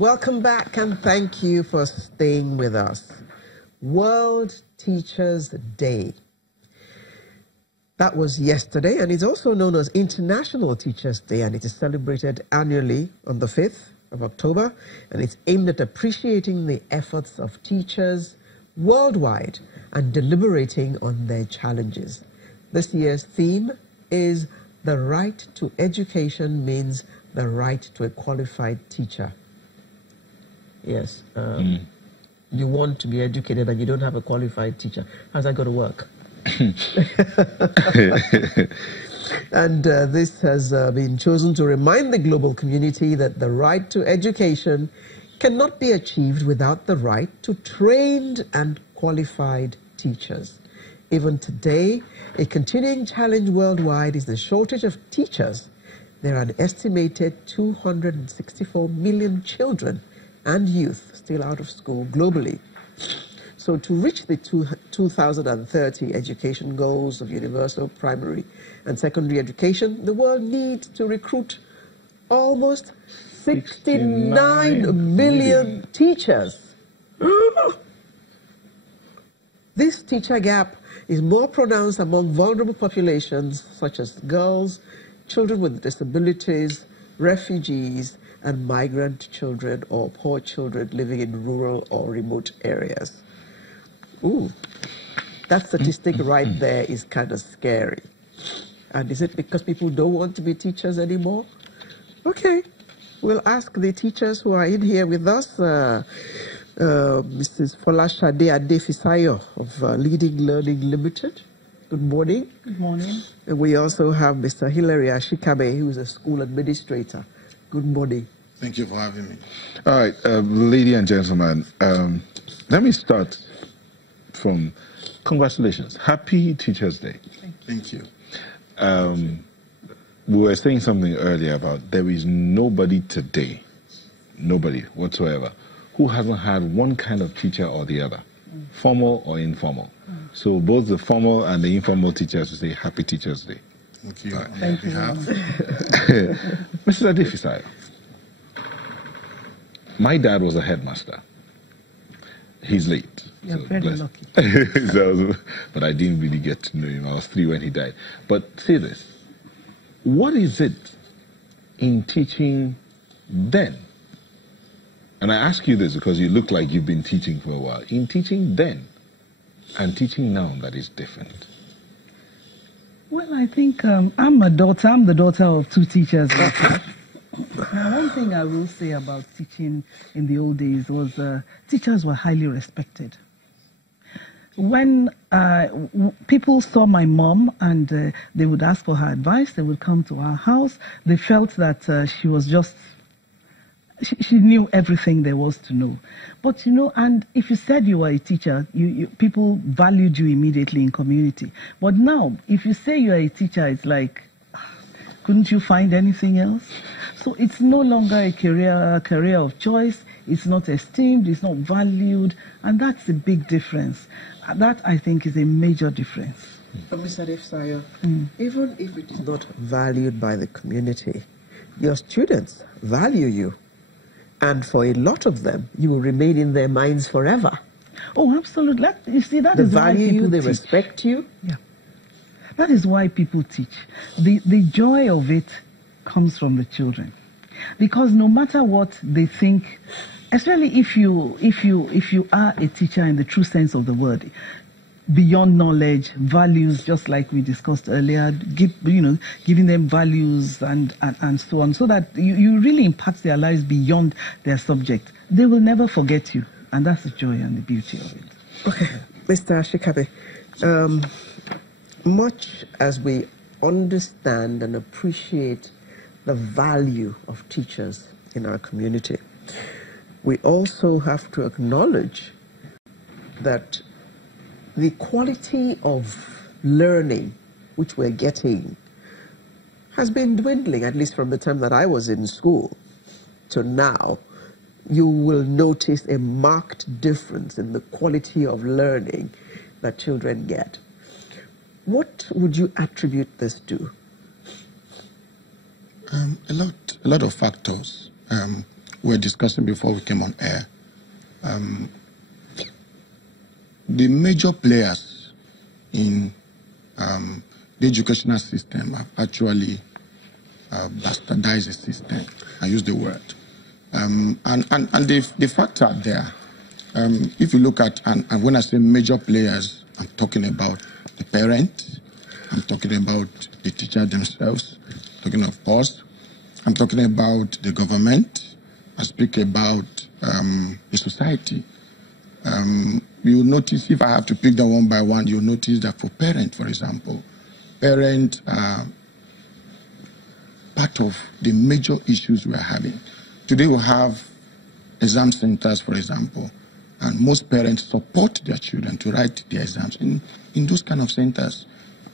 Welcome back and thank you for staying with us. World Teachers Day. That was yesterday, and it's also known as International Teachers Day, and it is celebrated annually on the 5th of October, and it's aimed at appreciating the efforts of teachers worldwide and deliberating on their challenges. This year's theme is "The right to education means the right to a qualified teacher." Yes. You want to be educated and you don't have a qualified teacher. How's that going to work? And this has been chosen to remind the global community that the right to education cannot be achieved without the right to trained and qualified teachers. Even today, a continuing challenge worldwide is the shortage of teachers. There are an estimated 264 million children and youth still out of school globally. So to reach the 2030 education goals of universal primary and secondary education, the world needs to recruit almost 69 million teachers. This teacher gap is more pronounced among vulnerable populations such as girls, children with disabilities, refugees, and migrant children or poor children living in rural or remote areas. Ooh, that statistic right there is kind of scary. And is it because people don't want to be teachers anymore? Okay, we'll ask the teachers who are in here with us, Mrs. Folashade Adefisayo of Leading Learning Limited. Good morning. Good morning. And we also have Mr. Hilary Ashikabe, who is a school administrator. Good morning. Thank you for having me. All right, ladies and gentlemen, let me start from congratulations. Happy Teachers Day. Thank you. We were saying something earlier about there is nobody today, nobody whatsoever, who hasn't had one kind of teacher or the other, formal or informal. So both the formal and the informal teachers will say Happy Teachers Day. Thank you. Right. Thank you. Mrs. Adefisai, my dad was a headmaster. He's late. You're very lucky. But I didn't really get to know him. I was 3 when he died. But say this, what is it in teaching then? And I ask you this because you look like you've been teaching for a while. In teaching then and teaching now that is different. Well, I think I'm the daughter of 2 teachers. Now, one thing I will say about teaching in the old days was teachers were highly respected. When people saw my mom and they would ask for her advice, they would come to our house, they felt that she was just, she knew everything there was to know. But, you know, and if you said you were a teacher, people valued you immediately in community. But now, if you say you are a teacher, it's like, couldn't you find anything else? So it's no longer a career of choice. It's not esteemed, it's not valued, and that's a big difference. That, I think, is a major difference. Mr. Adefisaya, even if it is not valued by the community, your students value you. And for a lot of them, you will remain in their minds forever. Oh, absolutely. You see, that they is why value you, they teach. respect you. Yeah. That is why people teach. The joy of it comes from the children. Because no matter what they think, especially if you are a teacher in the true sense of the word, beyond knowledge, values, just like we discussed earlier, giving them values and so on, so that you really impact their lives beyond their subject. They will never forget you, and that's the joy and the beauty of it. Okay, Mr. Ashikabe, much as we understand and appreciate the value of teachers in our community, we also have to acknowledge that the quality of learning which we're getting has been dwindling, at least from the time that I was in school to now. You will notice a marked difference in the quality of learning that children get. What would you attribute this to? A lot of factors. we were discussing before we came on air, the major players in the educational system have actually bastardized the system. I use the word. And the facts are there. If you look at, and when I say major players, I'm talking about the parents, I'm talking about the teachers themselves, I'm talking of us, I'm talking about the government, I speak about the society. You'll notice, if I have to pick them one by one, you'll notice that for parents, for example, parents are part of the major issues we are having. Today we have exam centers, for example, and most parents support their children to write their exams in those kind of centers,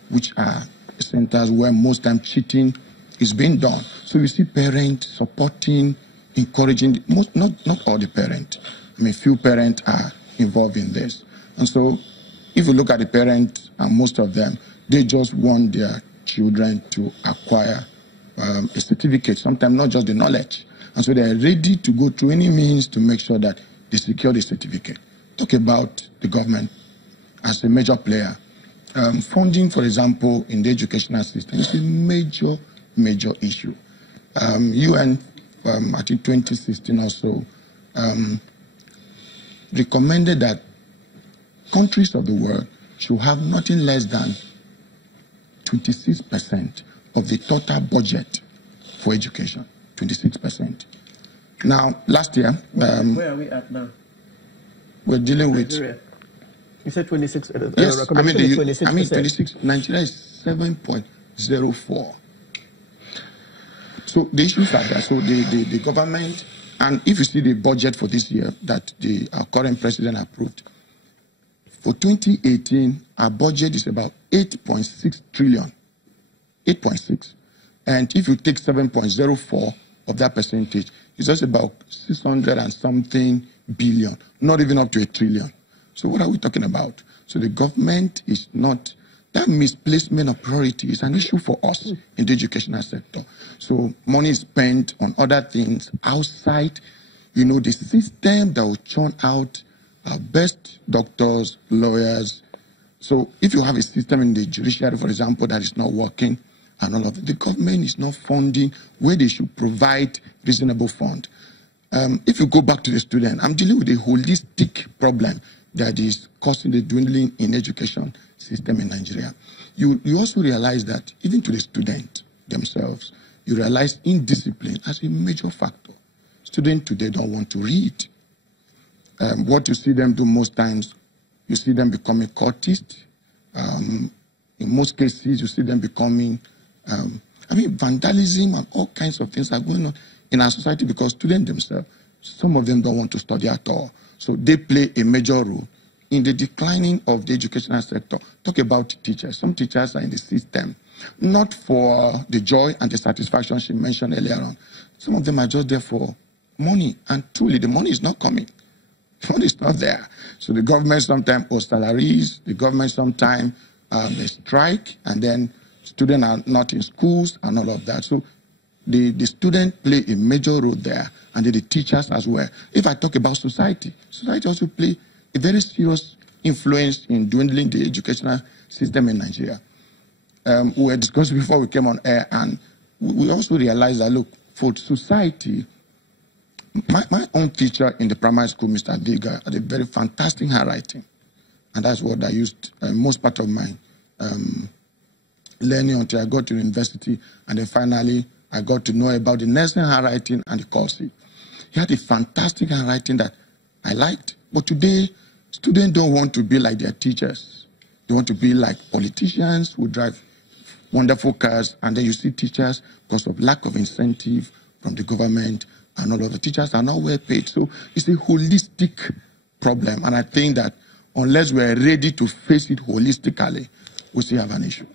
which are centers where most time cheating is being done. So you see parents supporting, encouraging, not all the parents. I mean, few parents are involved in this. And so if you look at the parents, and most of them, they just want their children to acquire a certificate, sometimes not just the knowledge. And so they're ready to go through any means to make sure that they secure the certificate. Talk about the government as a major player. Funding, for example, in the educational system is a major issue. UN, I think 2016 or so, recommended that countries of the world should have nothing less than 26% of the total budget for education. 26%. Now, last year... where are we at now? We're dealing Nigeria. with... You said 26. Yes, I mean, 26%. 26. Nigeria is 7.04. So the issues are there. So the government, and if you see the budget for this year that our current president approved, for 2018, our budget is about 8.6 trillion. 8.6. And if you take 7.04 of that percentage, it's just about 600 and something billion, not even up to a trillion. So what are we talking about? So the government is not, that misplacement of priority is an issue for us in the educational sector. So money is spent on other things outside, the system that will churn out our best doctors, lawyers. So if you have a system in the judiciary, for example, that is not working, and all of it, the government is not funding where they should provide reasonable fund. If you go back to the student, I'm dealing with a holistic problem that is causing the dwindling in education system in Nigeria. You also realize that even to the student themselves, you realize indiscipline as a major factor. Students today don't want to read. What you see them do most times, you see them becoming cultists. In most cases, you see them becoming, vandalism and all kinds of things are going on in our society because students themselves, some of them don't want to study at all. So they play a major role in the declining of the educational sector. Talk about teachers. Some teachers are in the system, not for the joy and the satisfaction she mentioned earlier on. Some of them are just there for money, and truly the money is not coming. The money is not there. So the government sometimes owes salaries, the government sometimes they strike, and then students are not in schools and all of that. So the students play a major role there, and the teachers as well. If I talk about society also play a very serious influence in dwindling the educational system in Nigeria. We were discussing before we came on air, and we also realized that, look, for society, my own teacher in the primary school, Mr. Diga, had a very fantastic handwriting. And that's what I used most part of my learning until I got to university, and then finally I got to know about the nursing handwriting and the cursive. He had a fantastic handwriting that I liked. But today, students don't want to be like their teachers. They want to be like politicians who drive wonderful cars, and then you see teachers, because of lack of incentive from the government, and all of the teachers are not well paid. So it's a holistic problem, and I think that unless we're ready to face it holistically, we still have an issue.